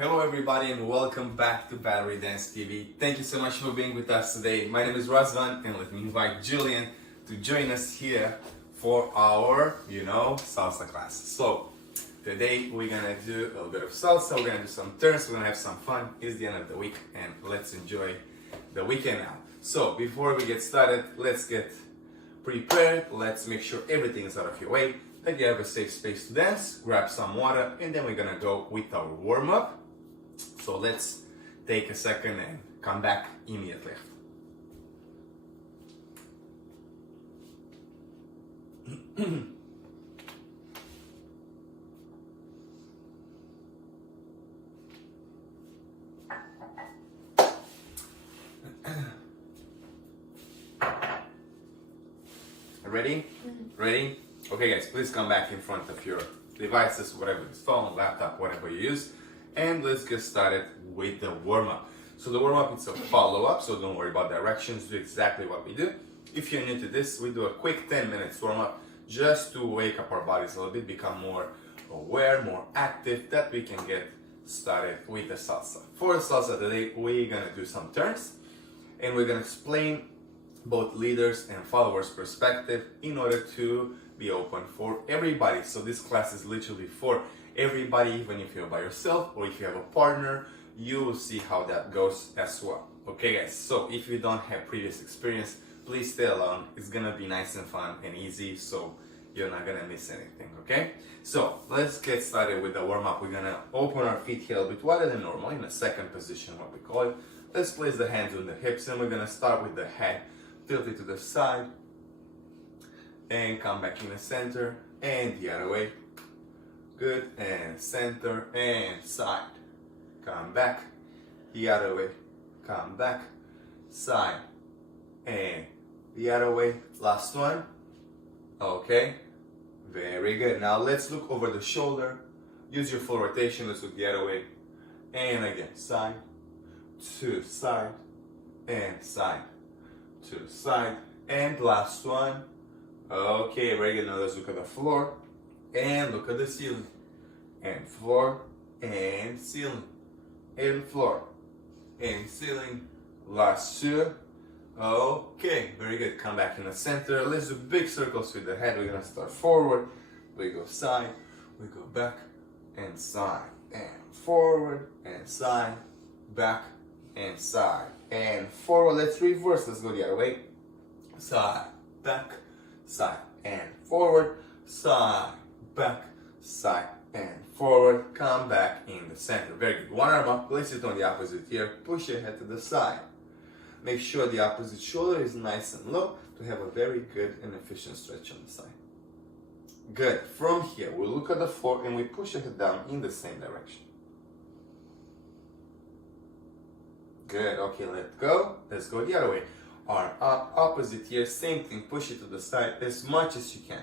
Hello everybody and welcome back to Battery Dance TV. Thank you so much for being with us today. My name is Razvan and let me invite Julian to join us here for our, salsa class. So today we're gonna do a little bit of salsa, we're gonna do some turns, we're gonna have some fun. It's the end of the week and let's enjoy the weekend now. So before we get started, let's get prepared. Let's make sure everything is out of your way, that you have a safe space to dance, grab some water, and then we're gonna go with our warm-up. So let's take a second and come back immediately. Ready? Ready? Okay guys, please come back in front of your devices, whatever it's phone, laptop, whatever you use. And let's get started with the warm-up. So the warm-up is a follow-up, so don't worry about directions, do exactly what we do. If you're new to this, we do a quick 10 minutes warm-up just to wake up our bodies a little bit, become more aware, more active, that we can get started with the salsa. For the salsa today, we're gonna do some turns and we're gonna explain both leaders and followers perspective in order to be open for everybody. So this class is literally for everybody, even if you're by yourself or if you have a partner, you will see how that goes as well. Okay guys, so if you don't have previous experience, please stay along. It's gonna be nice and fun and easy, so you're not gonna miss anything, okay? So let's get started with the warm-up. We're gonna open our feet here a bit wider than normal, in the second position, what we call it. Let's place the hands on the hips and we're gonna start with the head tilted to the side and come back in the center and the other way. Good, and center and side. Come back, the other way. Come back, side, and the other way. Last one. Okay, very good. Now let's look over the shoulder. Use your full rotation. Let's look the other way. And again, side, to side, and side, to side. And last one. Okay, very good. Now let's look at the floor. And look at the ceiling, and floor, and ceiling, and floor, and ceiling. Last two. Okay, very good. Come back in the center. Let's do big circles with the head. We're gonna start forward. We go side, we go back, and side, and forward, and side, back, and side, and forward. Let's reverse. Let's go the other way. Side, back, side, and forward, side, back, side, and forward. Come back in the center. Very good. One arm up, place it on the opposite ear, push your head to the side. Make sure the opposite shoulder is nice and low to have a very good and efficient stretch on the side. Good. From here, we look at the floor and we push your head down in the same direction. Good. Okay, let go. Let's go the other way. Arm up, opposite ear, same thing, push it to the side as much as you can.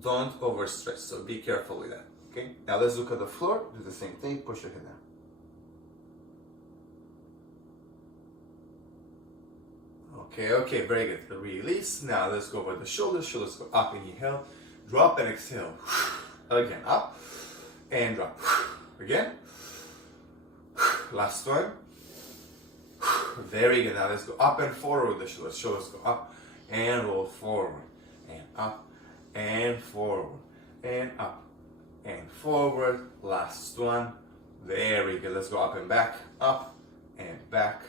Don't overstretch, so be careful with that, okay? Now let's look at the floor, do the same thing, push your head down. Okay, very good. Release. Now let's go over the shoulders, shoulders go up, inhale, drop and exhale. Again, up, and drop. Again. Last one. Very good. Now let's go up and forward with the shoulders. Shoulders go up and roll forward and up and forward and up and forward. Last one. Very good. Let's go up and back, up and back.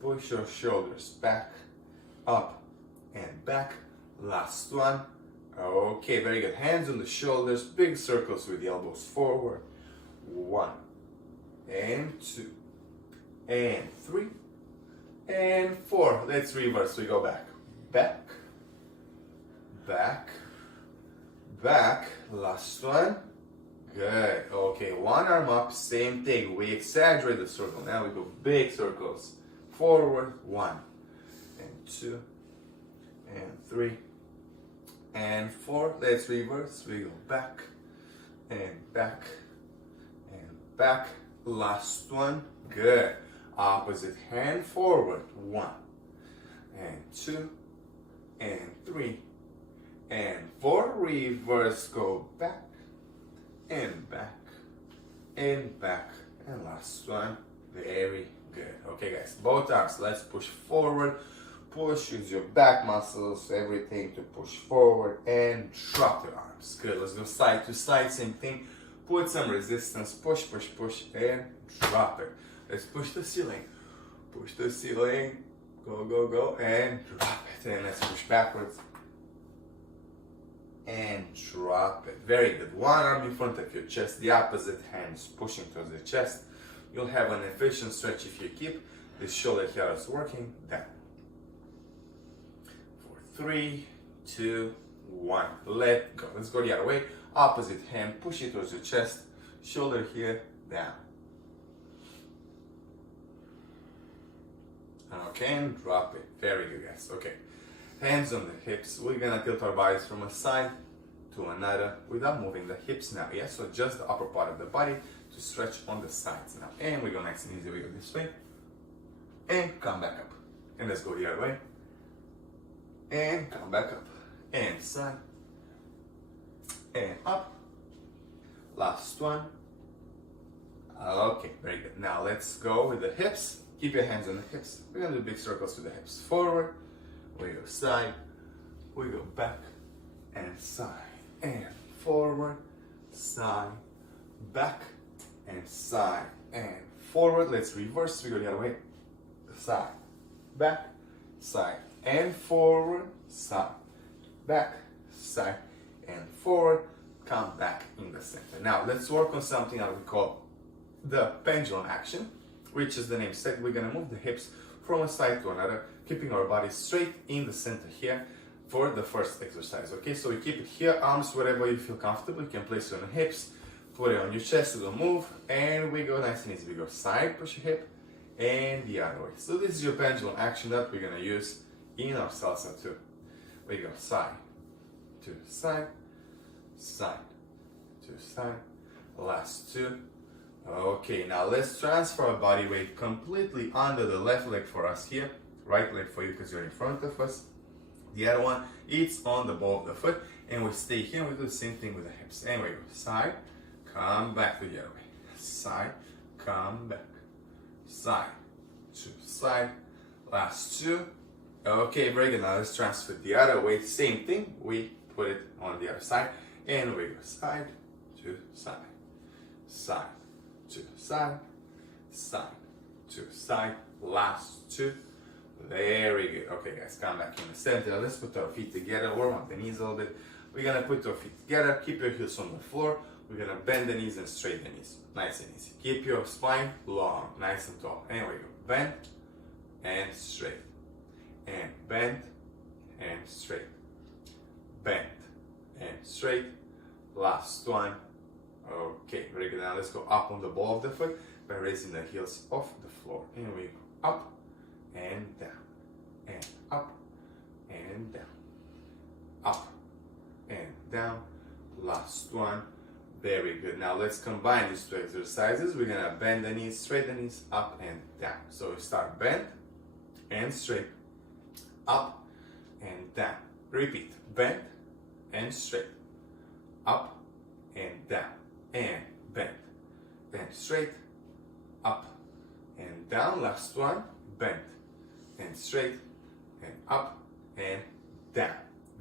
Push your shoulders back, up and back. Last one. Okay, very good. Hands on the shoulders, big circles with the elbows forward. 1 and 2 and 3 and 4. Let's reverse. We go back, back, back, back. Last one. Good. Okay, one arm up, same thing. We exaggerate the circle. Now we go big circles. Forward, 1 and 2 and 3 and 4. Let's reverse. We go back and back and back. Last one. Good. Opposite hand forward. 1 and 2 and 3 and 4. Reverse. Go back and back and back, and last one. Very good. Okay guys, both arms, let's push forward. Push, use your back muscles, everything to push forward, and drop your arms. Good, let's go side to side, same thing. Put some resistance, push, push, push, and drop it. Let's push the ceiling. Push the ceiling, go, go, go, and drop it. And let's push backwards. And drop it. Very good. One arm in front of your chest, the opposite hands pushing towards the chest. You'll have an efficient stretch if you keep this shoulder here is working. Down. 4, 3, 2, 1. Let go. Let's go the other way. Opposite hand, push it towards your chest. Shoulder here, down. Okay, and drop it. Very good, guys. Okay. Hands on the hips. We're gonna tilt our bodies from a side to another without moving the hips now. Yeah, so just the upper part of the body to stretch on the sides now. And we go nice and easy. We go this way. And come back up. And let's go the other way. And come back up. And side. And up. Last one. Okay, very good. Now let's go with the hips. Keep your hands on the hips. We're gonna do big circles to the hips. Forward. We go side. We go back. And side. And forward. Side. Back. And side. And forward. Let's reverse. We go the other way. Side. Back. Side. And forward. Side. Back. Side. And forward. Come back in the center. Now let's work on something that we call the pendulum action, which is the name said. We're gonna move the hips from a side to another, keeping our body straight in the center here for the first exercise. Okay, so we keep it here, arms wherever you feel comfortable. You can place it on the hips, put it on your chest, so don't move, and we go nice and easy. We go side, push your hip, and the other way. So this is your pendulum action that we're gonna use in our salsa too. We go side to side, side to side, last two. Okay, now let's transfer our body weight completely under the left leg for us here, right leg for you because you're in front of us. The other one, it's on the ball of the foot, and we stay here and we do the same thing with the hips. And we go side, come back to the other way. Side, come back. Side to side, last two. Okay, very good. Now let's transfer the other way. Same thing, we put it on the other side, and we go side to side, side to side, side to side, last two. Very good. Okay guys, come back in the center. Let's put our feet together, warm up the knees a little bit. We're gonna put our feet together, keep your heels on the floor. We're gonna bend the knees and straighten the knees. Nice and easy. Keep your spine long, nice and tall. And we go bend and straight. And bend and straight. Bend and straight. Last one. Okay, very good. Now let's go up on the ball of the foot by raising the heels off the floor. And we go up and down, and up and down, up and down. Last one. Very good. Now let's combine these two exercises. We're gonna bend the knees, straighten the knees, up and down. So we start bend and straight, up and down. Repeat, bend and straight, up and down, and bend and straight, up and down. Last one, bend and straight and up and down.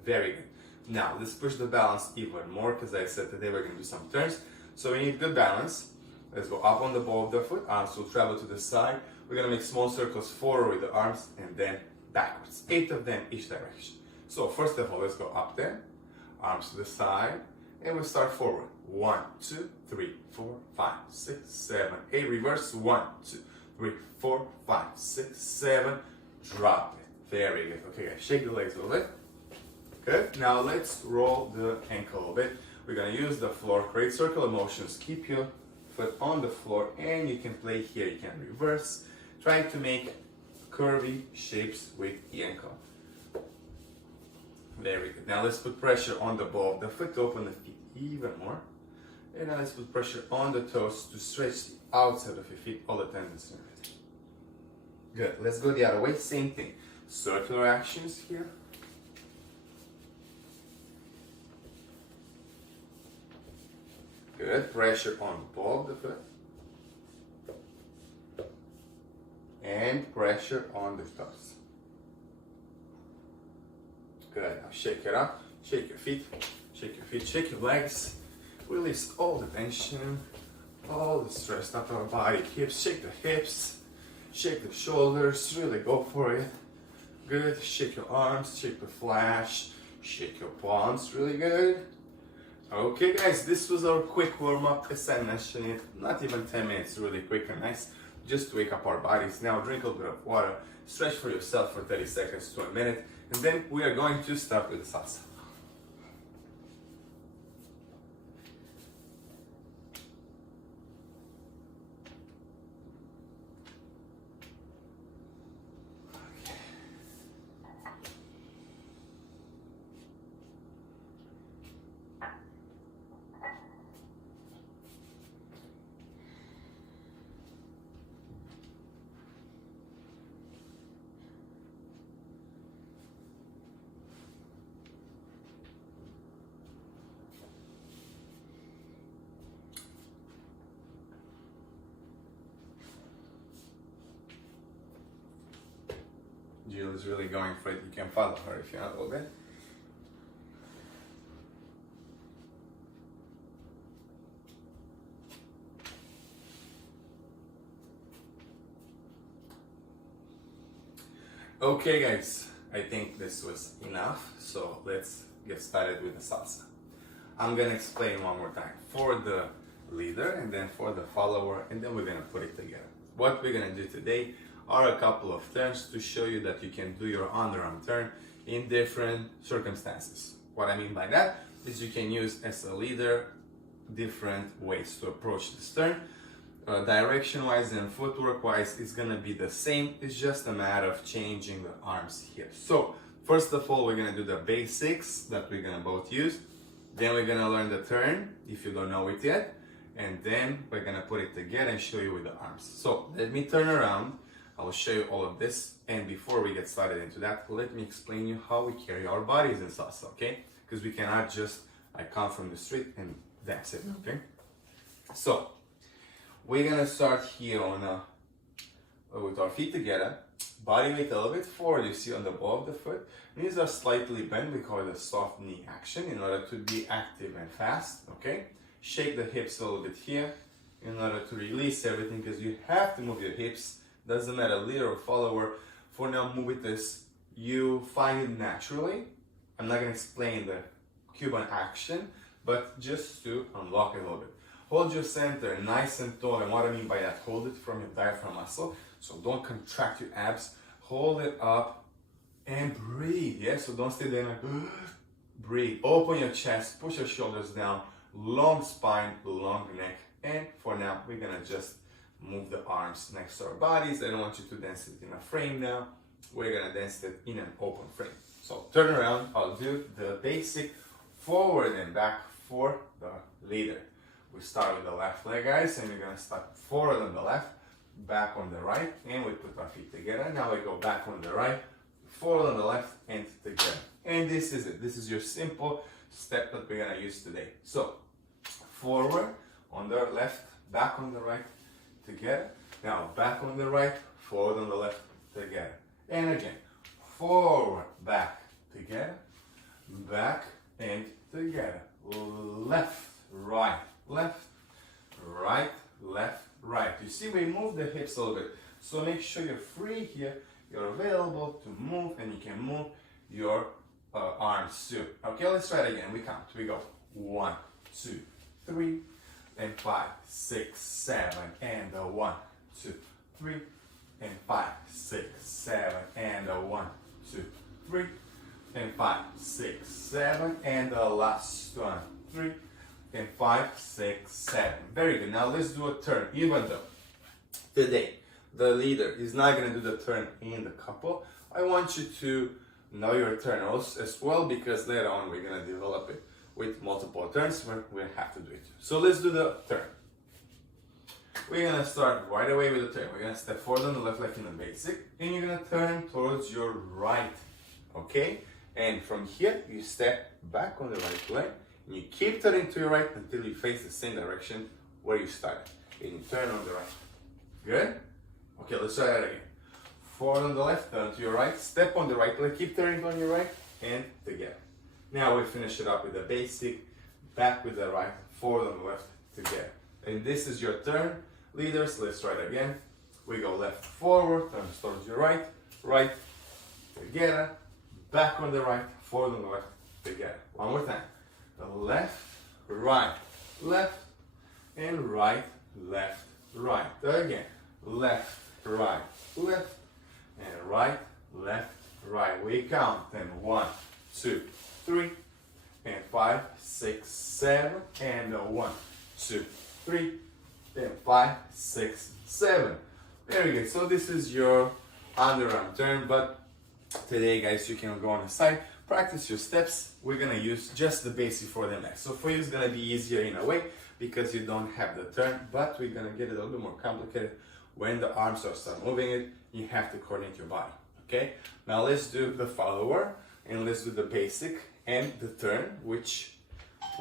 Very good. Now let's push the balance even more, because I said today we're going to do some turns. So we need good balance. Let's go up on the ball of the foot. Arms will travel to the side. We're going to make small circles forward with the arms and then backwards. 8 of them each direction. So first of all, let's go up there. Arms to the side. And we start forward. 1, 2, 3, 4, 5, 6, 7, 8. Reverse. 1, 2, 3, 4, 5, 6, 7. Drop it. Very good. Okay, guys, shake the legs a little bit. Good. Now let's roll the ankle a little bit. We're gonna use the floor. Create circular motions. Keep your foot on the floor, and you can play here. You can reverse, trying to make curvy shapes with the ankle. Very good. Now let's put pressure on the ball of the foot to open the feet even more. And now let's put pressure on the toes to stretch the outside of your feet, all the tendons and everything. Good. Let's go the other way. Same thing. Circular actions here. Good. Pressure on the ball of the foot. pressure on the toes. Good. Now shake it up. Shake your feet. Shake your feet. Shake your legs. Release all the tension, all the stress out of our body. Hips. Shake the hips. Shake the shoulders. Really go for it. Good. Shake your arms. Shake the flash. Shake your palms. Really good. Okay, guys. This was our quick warm up. As I mentioned it, not even 10 minutes. Really quick and nice. Just to wake up our bodies. Now drink a little bit of water. Stretch for yourself for 30 seconds to a minute. And then we are going to start with the salsa. Jill is really going for it. You can follow her if you want a little bit. Okay guys, I think this was enough, so let's get started with the salsa. I'm gonna explain one more time for the leader and then for the follower, and then we're gonna put it together. What we're gonna do today are a couple of turns to show you that you can do your underarm turn in different circumstances. What I mean by that is you can use as a leader different ways to approach this turn. Direction wise and footwork wise is gonna be the same, it's just a matter of changing the arms here. So first of all, we're gonna do the basics that we're gonna both use, then we're gonna learn the turn if you don't know it yet, and then we're gonna put it together and show you with the arms. So let me turn around, I will show you all of this, and before we get started into that, let me explain you how we carry our bodies in salsa, okay? Because we cannot just come from the street and that's it, okay? So we're gonna start here on with our feet together, body weight a little bit forward, you see on the ball of the foot. Knees are slightly bent, we call it a soft knee action in order to be active and fast, okay? Shake the hips a little bit here in order to release everything, because you have to move your hips. Doesn't matter, leader or follower. For now, move with this. You find it naturally. I'm not gonna explain the Cuban action, but just to unlock it a little bit. Hold your center nice and tall, and what I mean by that, hold it from your diaphragm muscle. So don't contract your abs. Hold it up and breathe. Yeah, so don't stay there like breathe. Open your chest, push your shoulders down, long spine, long neck. And for now, we're gonna just move the arms next to our bodies. I don't want you to dance it in a frame now. We're gonna dance it in an open frame. So turn around, I'll do the basic forward and back for the leader. We start with the left leg, guys, and we're gonna start forward on the left, back on the right, and we put our feet together. Now we go back on the right, forward on the left, and together. And this is it. This is your simple step that we're gonna use today. So forward on the left, back on the right, together. Now back on the right, forward on the left, together. And again, forward, back, together, back, and together. Left, right, left, right, left, right. You see, we move the hips a little bit. So make sure you're free here, you're available to move, and you can move your arms too. Okay, let's try it again. We count. We go 1, 2, 3, and 5, 6, 7, and 1, 2, 3, and 5, 6, 7, and 1, 2, 3, and 5, 6, 7, and the last one, 3, and 5, 6, 7. Very good. Now let's do a turn. Even though today the leader is not going to do the turn in the couple, I want you to know your turn as well, because later on we're going to develop it with multiple turns where we have to do it. So let's do the turn. We're gonna start right away with the turn. We're gonna step forward on the left leg in the basic, and you're gonna turn towards your right, okay? And from here, you step back on the right leg, and you keep turning to your right until you face the same direction where you started. And you turn on the right. Good? Okay, let's try that again. forward on the left, turn to your right, step on the right leg, keep turning on your right, and together. Now we finish it up with the basic, back with the right, forward on the left, together. And this is your turn. Leaders, let's try it again. We go left, forward, turn towards your right, right, together, back on the right, forward on the left, together. One more time. Left, right, left, and right, left, right. Again, left, right, left, and right, left, right. We count. And 1, 2, 3, and 5, 6, 7, and 1, 2, 3, and 5, 6, 7. Very good. So this is your underarm turn, but today, guys, you can go on the side, practice your steps. We're gonna use just the basic for the next. So for you, it's gonna be easier in a way because you don't have the turn, but we're gonna get it a little bit more complicated. When the arms are start moving it, you have to coordinate your body, okay? Now let's do the follower, and let's do the basic and the turn, which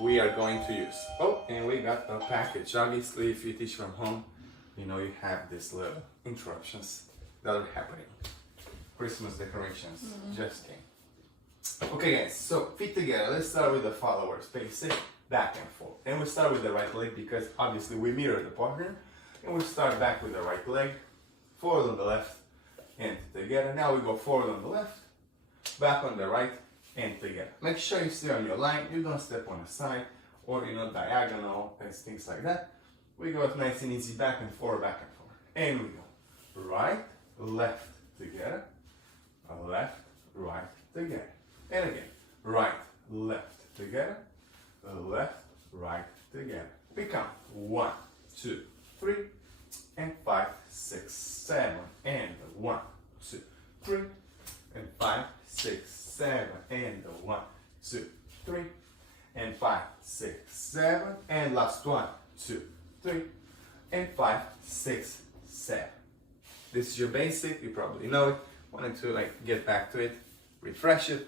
we are going to use. Oh, and we got a package. Obviously, if you teach from home, you know you have these little interruptions that are happening. Christmas decorations just came. Okay, guys, so feet together. Let's start with the followers, basic, back and forth. And we start with the right leg because obviously we mirror the partner. And we start back with the right leg, forward on the left, and together. Now we go forward on the left, back on the right, and together. Make sure you stay on your line. You don't step on the side or diagonal and things like that. We go nice and easy back and forth, and we go right, left, together, left, right, together, and again, right, left, together, left, right, together. We count 1, 2, 3, and 5, 6, 7, and 1, 2, 3, and 5, 6, 7, and 1, 2, 3, and 5, 6, 7, and last 1, 2, 3, and 5, 6, 7. This is your basic, you probably know it. Wanted to get back to it, refresh it.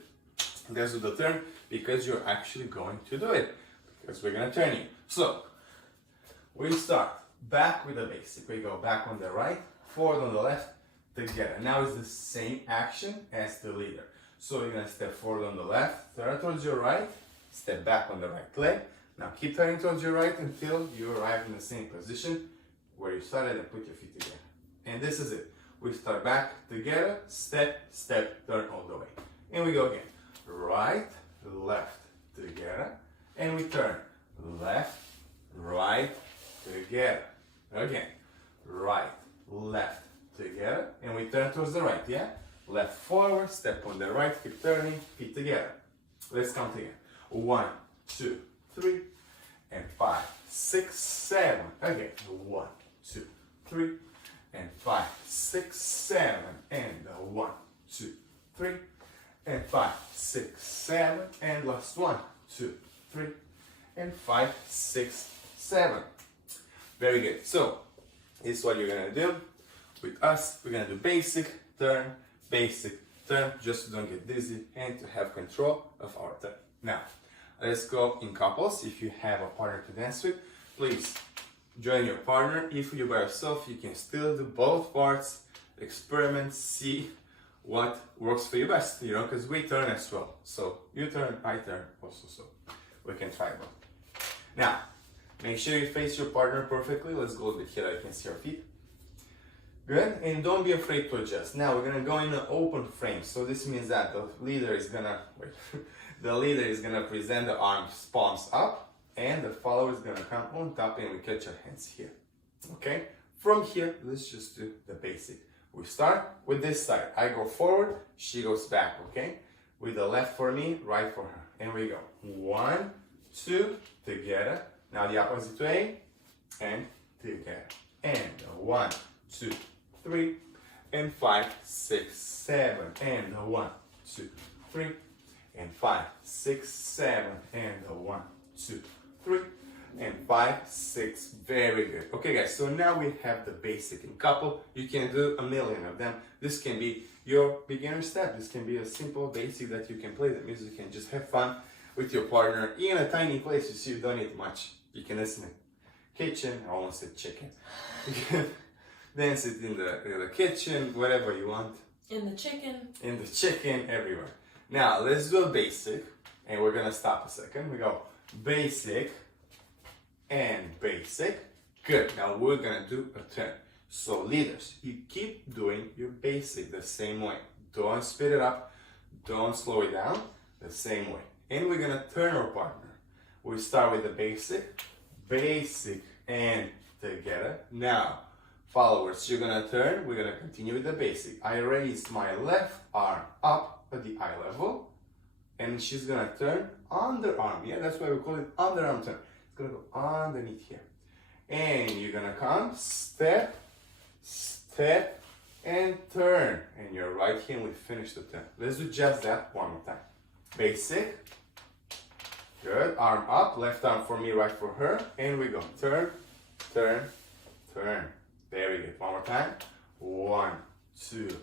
Let's do the turn because you're actually going to do it because we're gonna turn you. So we start back with the basic. We go back on the right, forward on the left, together. Now it's the same action as the leader. So you're gonna step forward on the left, turn towards your right, step back on the right leg. Now keep turning towards your right until you arrive in the same position where you started and put your feet together. And this is it. We start back together, step, step, turn all the way. And we go again. Right, left, together. And we turn left, right, together. Again. Right, left, together. And we turn towards the right, yeah? Left forward, step on the right, keep turning, feet together. Let's count again. 1, 2, 3, and 5, 6, 7. Again. 1, 2, 3, and 5, 6, 7, and 1, 2, 3, and 5, 6, 7, and last 1, 2, 3, and 5, 6, 7. Very good. So this is what you're gonna do with us. We're gonna do basic turn, just to don't get dizzy and to have control of our turn. Now let's go in couples. If you have a partner to dance with, please join your partner. If you're by yourself, you can still do both parts, experiment, see what works for you best, because we turn as well. So you turn, I turn also, so we can try both. Now, make sure you face your partner perfectly. Let's go a bit here, I can see our feet. Good, and don't be afraid to adjust. Now we're gonna go in an open frame. So this means that the leader is gonna, present the arms, palms up, and the follower is gonna come on top and we catch our hands here. Okay? From here, let's just do the basic. We start with this side. I go forward, she goes back, okay? With the left for me, right for her. And we go 1, 2, together. Now the opposite way, and together. And 1, 2, 3, and 5, 6, 7, and 1, 2, 3, and 5, 6, 7, and 1, 2, 3, and 5, 6. Very good. Okay, guys, so now we have the basic in couple. You can do a million of them. This can be your beginner step. This can be a simple basic that you can play the music and just have fun with your partner in a tiny place. You see, you don't need much. You can listen in kitchen. I almost said chicken. Dance it in the kitchen, wherever you want. In the chicken. In the chicken, everywhere. Now, let's do a basic, and we're gonna stop a second. We go basic and basic. Good, now we're gonna do a turn. So leaders, you keep doing your basic the same way. Don't speed it up, don't slow it down, the same way. And we're gonna turn our partner. We start with the basic, basic, and together. Now, followers, you're gonna turn, we're gonna continue with the basic. I raise my left arm up at the eye level, and she's gonna turn underarm. Yeah, that's why we call it underarm turn. It's gonna go underneath here. And you're gonna come, step, step, and turn. And your right hand will finish the turn. Let's do just that one more time. Basic. Good. Arm up, left arm for me, right for her. And we go. Turn, turn, turn. Very good. One more time. 1, 2,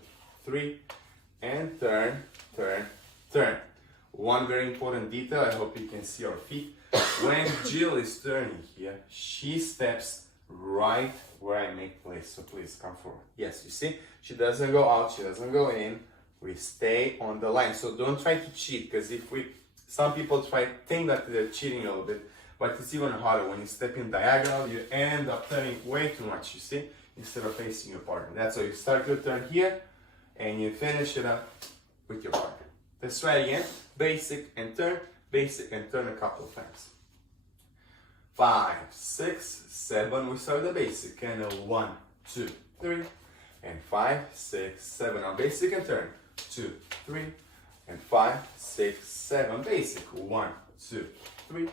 3. And turn, turn, turn. One very important detail, I hope you can see our feet. When Jill is turning here, she steps right where I make place. So please come forward. Yes, you see, she doesn't go out, she doesn't go in. We stay on the line. So don't try to cheat, because some people think that they're cheating a little bit, but it's even harder. When you step in diagonal, you end up turning way too much, you see, instead of facing your partner. That's why you start your turn here, and you finish it up with your partner. Let's try it again. Basic and turn a couple of times. 5, 6, 7. We start with the basic. And 1, 2, 3. And 5, 6, 7. Now basic and turn. 2, 3. And 5, 6, 7. Basic. 1, 2, 3.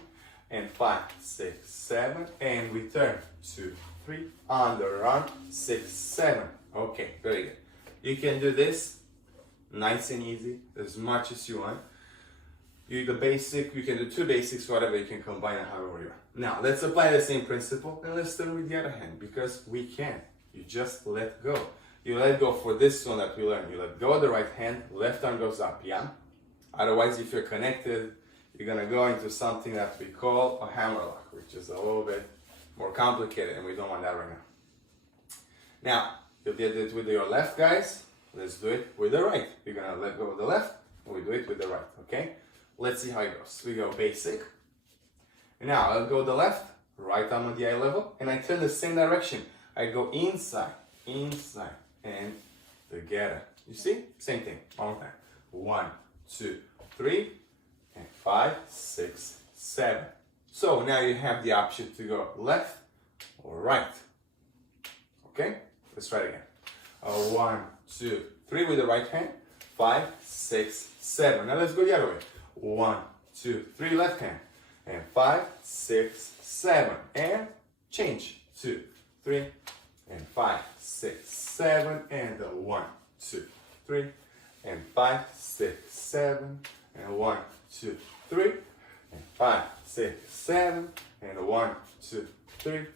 And 5, 6, 7. And we turn. 2, 3. Underarm. 6, 7. Okay, very good. You can do this nice and easy, as much as you want. You do the basic, you can do 2 basics, whatever, you can combine it however you want. Now, let's apply the same principle, and let's turn with the other hand, because we can. You just let go. You let go for this one that we learned. You let go of the right hand, left arm goes up, yeah? Otherwise, if you're connected, you're gonna go into something that we call a hammerlock, which is a little bit more complicated, and we don't want that right now. Now, you did it with your left, guys. Let's do it with the right. You're gonna let go of the left, and we do it with the right, okay? Let's see how it goes. We go basic. And now I'll go the left, right arm at the eye level, and I turn the same direction. I go inside, inside, and together. You see? Same thing. One more time. 1, 2, 3, and 5, 6, 7. So now you have the option to go left or right. Okay? Let's try it again. 1, 2, 3 with the right hand. 5, 6, 7. Now let's go the other way. 1, 2, 3 left hand. And 5, 6, 7. And change. 2, 3, and 5, 6, 7. And 1, 2, 3. And 5, 6, 7. And 1, 2, 3. And 5, 6, 7. And 1, 2, 3.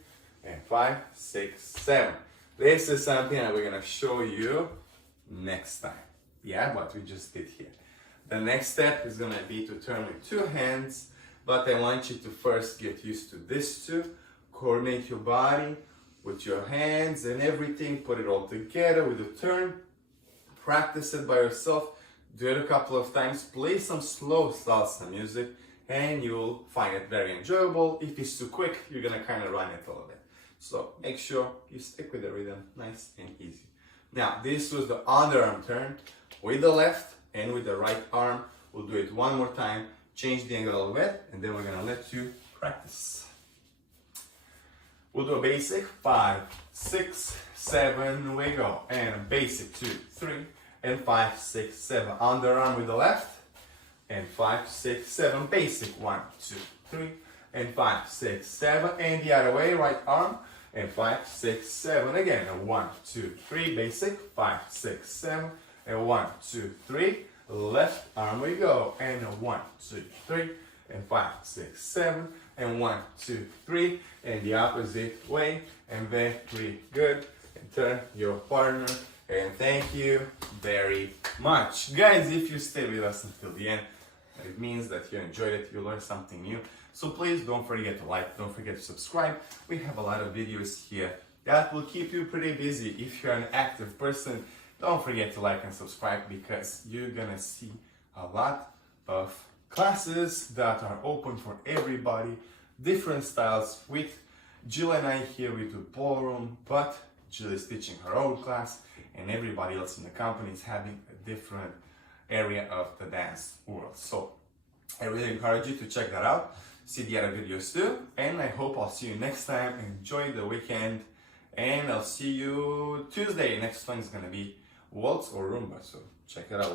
And 5, 6, 7. This is something that we're gonna show you next time. Yeah, what we just did here. The next step is gonna be to turn with 2 hands, but I want you to first get used to this too. Coordinate your body with your hands and everything, put it all together with a turn. Practice it by yourself, do it a couple of times, play some slow salsa music, and you'll find it very enjoyable. If it's too quick, you're gonna kind of run it a little bit. So make sure you stick with the rhythm, nice and easy. Now, this was the underarm turn with the left and with the right arm. We'll do it one more time, change the angle a little bit, and then we're gonna let you practice. We'll do a basic, 5, 6, 7, we go. And a basic, 2, 3, and 5, 6, 7. Underarm with the left, and 5, 6, 7. Basic, 1, 2, 3, and 5, 6, 7. And the other way, right arm, and 5, 6, 7. Again, 1, 2, 3. Basic, 5, 6, 7. And 1, 2, 3. Left arm we go. And 1, 2, 3. And 5, 6, 7. And 1, 2, 3. And the opposite way. And very good. And turn your partner. And thank you very much. Guys, if you stay with us until the end, it means that you enjoyed it, you learned something new. So please don't forget to like, don't forget to subscribe. We have a lot of videos here that will keep you pretty busy. If you're an active person, don't forget to like and subscribe, because you're gonna see a lot of classes that are open for everybody, different styles. With Jill and I here, we do ballroom, but Jill is teaching her own class, and everybody else in the company is having a different area of the dance world. So I really encourage you to check that out, see the other videos too, and I hope I'll see you next time. Enjoy the weekend, and I'll see you Tuesday. Next one is gonna be waltz or rumba, so check it out.